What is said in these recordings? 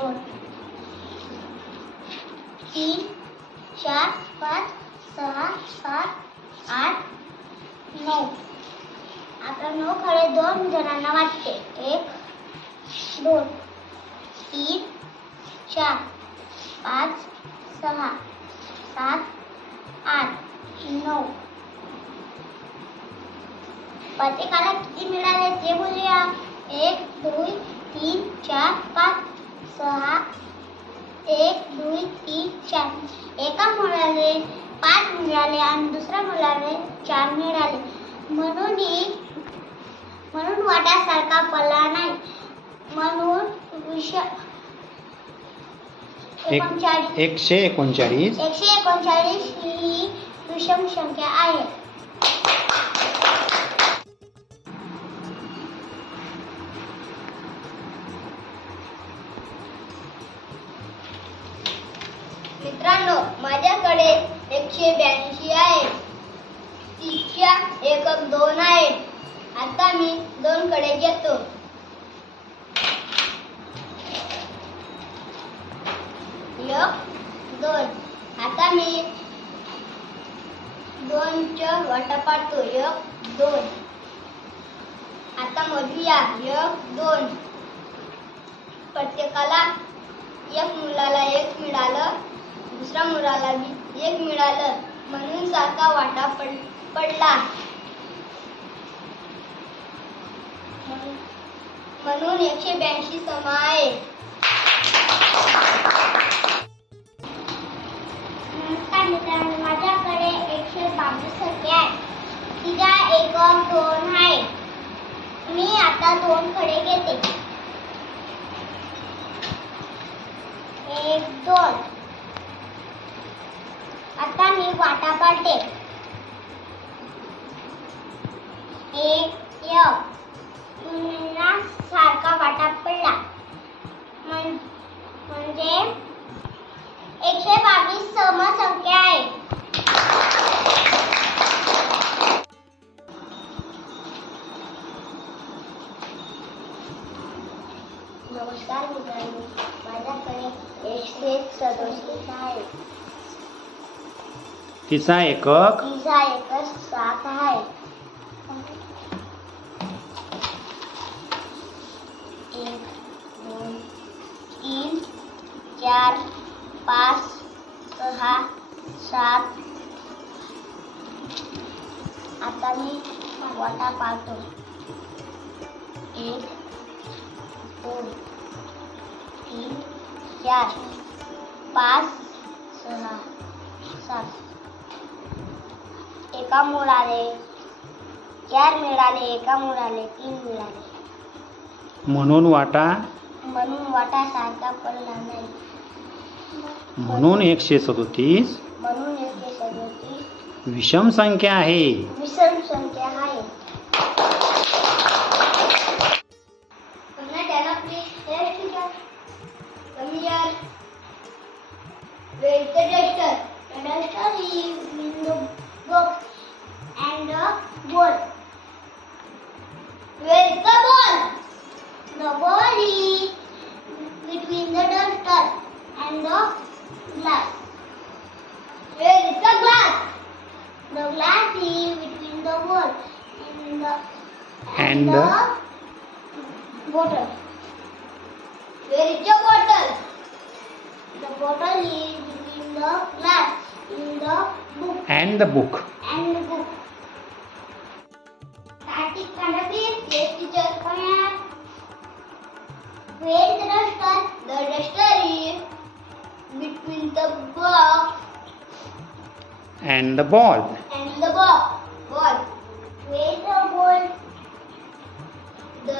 दोन. तीन चार पाच सहा सात आठ नऊ. आता नऊ खडे दोन जणांना वाटते. एक दोन तीन चार पाच सहा सात आठ नऊ. प्रत्येकाला किती मिळाले ते बोलूया. एक दोन तीन चार पाच. सहा एक दोन तीन चार. एका मुलाले पाच मिळाले आणि दुसऱ्या मुलाने चार मिळाले. म्हणून म्हणून वाट्यासारखा पल्ला नाही. म्हणून विष एकशे एकोणचाळीस. एकशे एकोणचाळीस ही विषम संख्या आहे. मित्रांनो माझ्याकडे एकशे ब्याऐंशी आहे. तीसच्या एकक दोन आहे. आता मी दोन कडे घेतो. एक दोन. आता मी दोनच्या वाटा पाडतो. एक दोन. आता मोजूया एक दोन. प्रत्येकाला एक मुलाला एक मिळालं. दुसऱ्या मुलाला एक मिळालं म्हणून सारखा वाटा पड पडला. म्हणून- म्हणून एकशे ब्याऐंशी समा आहे. नमस्कार मित्रांनो माझ्याकडे एकशे बावीस संख्या आहे. तिच्या एकक दोन आहे. मी आता दोन तिचा एकक? तिचा सात आहे. एक दोन तीन चार पाच सहा सात. आता मी वाटा पाहतो एक दोन तीन चार पाच सहा सात. एका मुलाले चार मिळाले एका मुलाले तीन मिळाले. म्हणून वाटा? म्हणून वाटा सारखा पडला नाही. म्हणून एकशे सदोतीस? म्हणून एकशे सदोतीस. विषम संख्या आहे. विषम संख्या bottle. Where is the bottle? The bottle is in the class, in the book. And the book. And the book. Kartik Kanadir, yes teacher, come here. Where is the duster? The duster is between the box. And the ball. And the ball.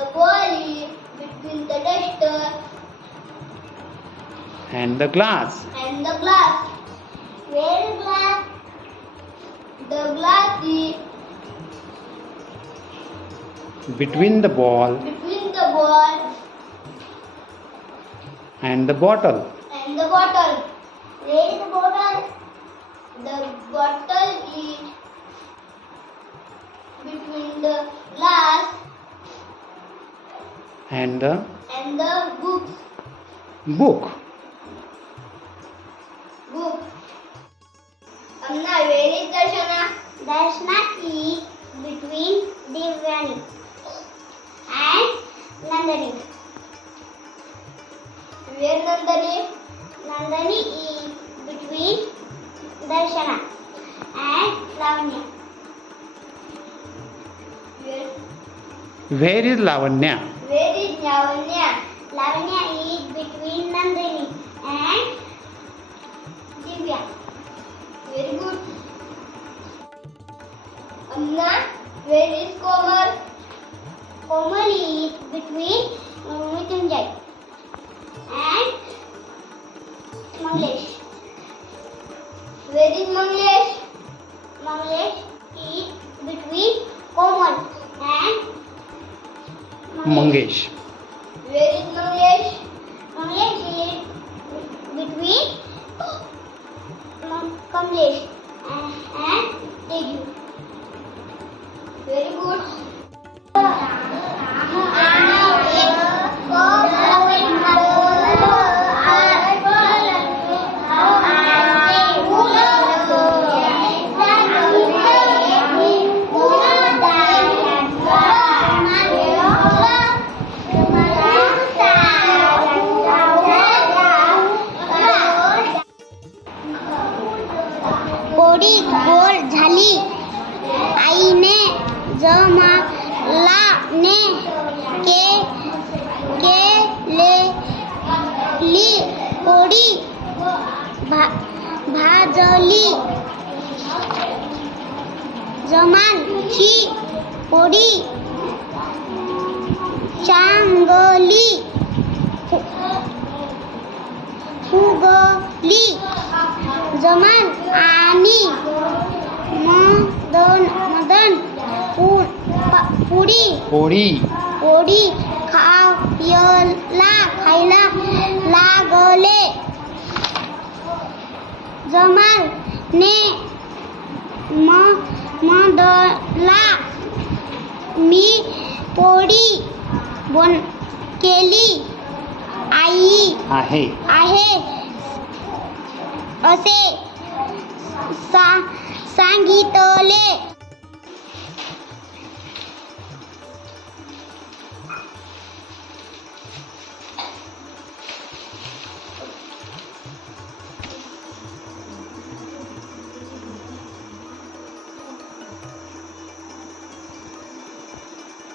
the quarry, between the duster and the glass. And the glass. Where is glass? The glass is between the ball. Between the ball. And the bottle. And the bottle. Where is the bottle? The bottle is between the glass and the and the books. book. Book. Anna, where is Darshana? Darshana is between Divyani and Nandani. Where Nandani? Nandani is between Darshana and Lavanya. Where, Where is Lavanya? Lavanya? Lavanya is between Nandini and Divya. Very good. Amna, where is Komal? Komal is between Mrityunjay and Manglesh. Where is Manglesh? Manglesh is between Komal and Mangesh. плечи. भा भाजली. जमालची पोळी. चांगली. फु- फुगली. जमान आणि मदन मदन पुडी Pori. पोळी खायला खायला लागले. जमाल ने म मदला मी पोळी बन केली आई आहे. आहे. असे सा सांगितले.